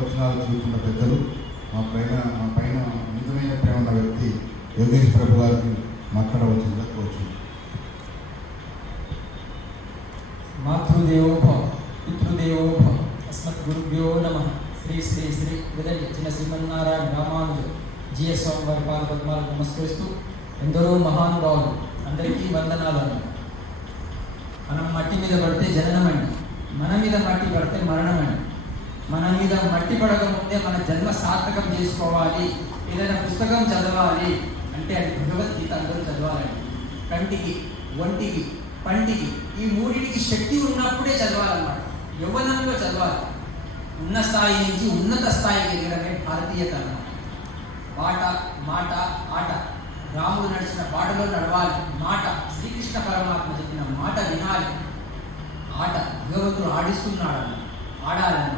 ప్రవచనాలు చూస్తున్న పెద్దలు, మా పైన నిజమైన ప్రేమ ఉన్న వ్యక్తి యోగేష్ ప్రభు గారికి మాట్లాడవలసిందిగా కోరుచున్నాను. మాతృదేవోభవ పితృదేవోభవ అస్మత్ గురుభ్యో నమః. శ్రీ శ్రీ శ్రీ విదటి చిన్న శ్రీమన్నారాయణ రామానుజ జిఎస్ స్వామి వారి పాద పద్మాలకు నమస్కరిస్తూ ఎందరో మహానుభావులు అందరికీ వందనాలను. మనం మట్టి మీద పడితే జననమండి, మన మీద మట్టి పడితే మరణమండి. మన మీద మట్టి పడకముందే మన జన్మ సార్థకం చేసుకోవాలి. ఏదైనా పుస్తకం చదవాలి అంటే అది భగవద్గీత అందరూ చదవాలండి. కంటికి, ఒంటికి, పంటికి ఈ మూడింటికి శక్తి ఉన్నప్పుడే చదవాలన్నమాట. యవ్వనంలో చదవాలి. ఉన్న స్థాయి నుంచి ఉన్నత స్థాయికి ఎదగడమే భారతీయత అన్నమాట. బాట, మాట, ఆట. రాముడు నడిచిన బాటలో నడవాలి. మాట, శ్రీకృష్ణ పరమాత్మ చెప్పిన మాట వినాలి. ఆట, భగవంతుడు ఆడిస్తున్నాడన్న, ఆడాలన్న.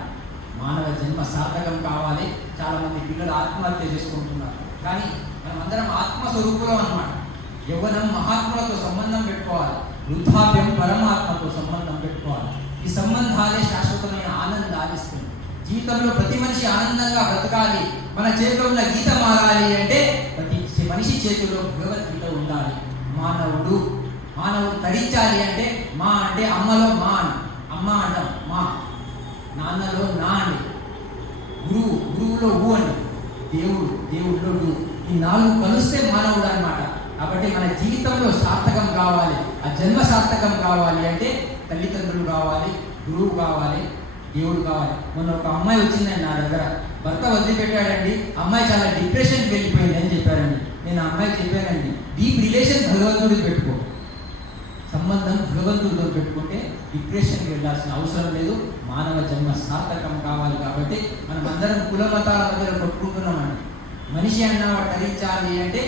మానవ జన్మ సార్థకం కావాలి. చాలామంది పిల్లలు ఆత్మహత్య చేసుకుంటున్నారు. కానీ మనమందరం ఆత్మస్వరూపులం అన్నమాట. యవ్వనం మహాత్ములతో సంబంధం పెట్టుకోవాలి. వృద్ధాప్యం పరమాత్మతో సంబంధం పెట్టుకోవాలి. ఈ సంబంధాలే శాశ్వతమైన ఆనందాన్ని ఇస్తుంది. జీవితంలో ప్రతి మనిషి ఆనందంగా బ్రతకాలి. మన చేతిలో ఉన్న గీత మారాలి అంటే ప్రతి మనిషి చేతిలో భగవద్గీత ఉండాలి. మానవుడు తరించాలి అంటే మా అంటే అమ్మలో మా అని, అమ్మ అంటాం మా, నాన్నలో నా అండి, గురువులో ఊ అండి, దేవుడిలో డు. ఈ నాలుగు కలిస్తే మానవుడు అన్నమాట. కాబట్టి మన జీవితంలో సార్థకం కావాలి, ఆ జన్మ సార్థకం కావాలి అంటే తల్లిదండ్రులు కావాలి, గురువు కావాలి, దేవుడు కావాలి. మొన్న ఒక అమ్మాయి వచ్చిందండి నా దగ్గర. భర్త వదిలిపెట్టాడండి, అమ్మాయి చాలా డిప్రెషన్కి వెళ్ళిపోయింది అని చెప్పారండి. నేను ఆ అమ్మాయికి చెప్పానండి, డీప్ రిలేషన్ భగవంతుడికి పెట్టుకో, సంబంధం భగవంతుడితో పెట్టుకుంటే డిప్రెషన్కి వెళ్ళాల్సిన అవసరం లేదు. మానవ జన్మ సార్థకం కావాలి. కాబట్టి మనం అందరం కుల మతాల మధ్యలో కొట్టుకుంటున్నామండి. మనిషి అన్నవాడు తరించాలి అంటే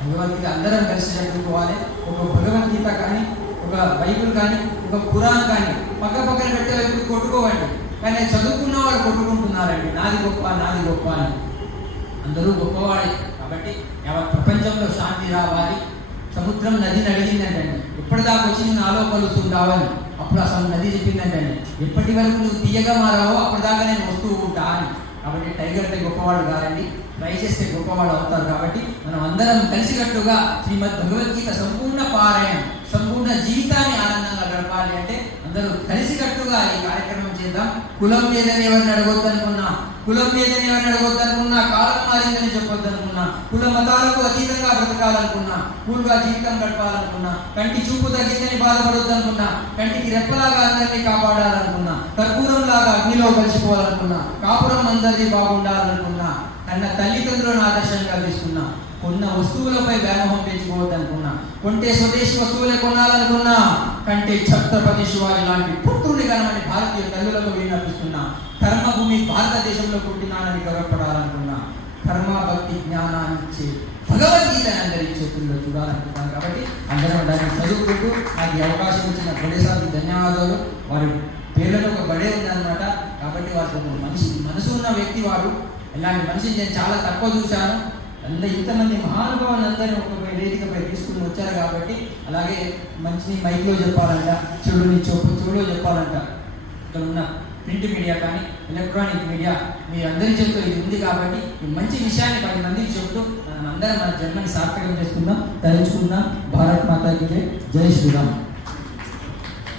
భగవద్గీత అందరం కలిసి చదువుకోవాలి. ఒక భగవద్గీత కానీ, ఒక బైబిల్ కానీ, ఒక ఖురాన్ కానీ పక్కన పెట్టే వైపు కొట్టుకోవండి. కానీ చదువుకున్న వాళ్ళు కొట్టుకుంటున్నారండి, నాది గొప్ప నాది గొప్ప అని. అందరూ గొప్పవాడే. కాబట్టి యావత్ ప్రపంచంలో శాంతి రావాలి. సముద్రం నదిని అడిగిందంటండి, ఎప్పటిదాకా వచ్చి నేను నాలో కలుస్తుంటావని. అప్పుడు అసలు నది చెప్పిందంటండి, ఎప్పటి వరకు నువ్వు తీయగా మారావో అప్పటిదాకా నేను వస్తూ ఉంటా అని. కాబట్టి టైగర్ అంటే గొప్పవాడు కాదండి, ట్రై చేస్తే గొప్పవాడు అవుతారు. కాబట్టి మనం అందరం కలిసికట్టుగా శ్రీమద్ భగవద్గీత సంపూర్ణ పారాయణం, సంపూర్ణ జీవితాన్ని ఆనందంగా గడపాలి అంటే అందరూ కలిసికట్టుగా ఈ కార్యక్రమం చేద్దాం. కులం లేదని ఎవరిని అడగొద్దనుకున్నా, కాలం మారిందని చెప్పొద్దనుకున్నా, కుల మతాలకు అతీతంగా బ్రతకాలనుకున్నా, కూల్గా జీవితం గడపాలనుకున్నా, కంటి చూపు తగ్గిందని బాధపడొద్దనుకున్నా, కంటికి రెప్పలాగా అందరినీ కాపాడాలనుకున్నా, కర్పూరంలాగా అగ్నిలో కలిసిపోవాలనుకున్నా, కాపురం అందరినీ బాగుండాలనుకున్నా, తన తల్లిదండ్రులను ఆదర్శంగా తీసుకున్నా, కొన్న వస్తువులపై వ్యామోహం పెంచుకోవద్దనుకున్నా, కొంటే స్వదేశీ వస్తువులే కొనాలనుకున్నా, కంటే ఛత్రపతి శివాజీ లాంటి పుత్రుని కనమని భారతీయ తల్లులకు విన్నపిస్తున్నా, కర్మభూమి భారతదేశంలో పుట్టినానని గర్వపడాలనుకున్నా, కర్మ భక్తి జ్ఞానాన్ని ఇచ్చే భగవద్గీత అందరి చేతుల్లో చూడాలనుకుంటున్నాను. కాబట్టి అందరం దాన్ని చదువుకుంటూ నాకు ఈ అవకాశం ఇచ్చిన బడేసార్కి ధన్యవాదాలు. వారి పేర్లలో ఒక బడే ఉందన్నమాట. కాబట్టి వారికి ఒక మనసు ఉన్న వ్యక్తి వారు. ఇలాంటి మనిషిని నేను చాలా తక్కువ చూశాను. ఇంతమంది మహానుభావులు అందరినీ ఒక వేదికపై తీసుకుని వచ్చారు. కాబట్టి అలాగే మంచిని మైక్లో చెప్పాలంట, చెడుని చెవులో చెప్పాలంట. ఇక్కడ ఉన్న ప్రింట్ మీడియా కానీ ఎలక్ట్రానిక్ మీడియా మీ అందరి చేతిలో ఇది ఉంది. కాబట్టి ఈ మంచి విషయాన్ని 10 మందికి చెబుతూ మనం అందరం మన జన్మని సార్థకం చేసుకుందాం, తరించుకుందాం. భారత్ మాతాకి జై శ్రీరామ్.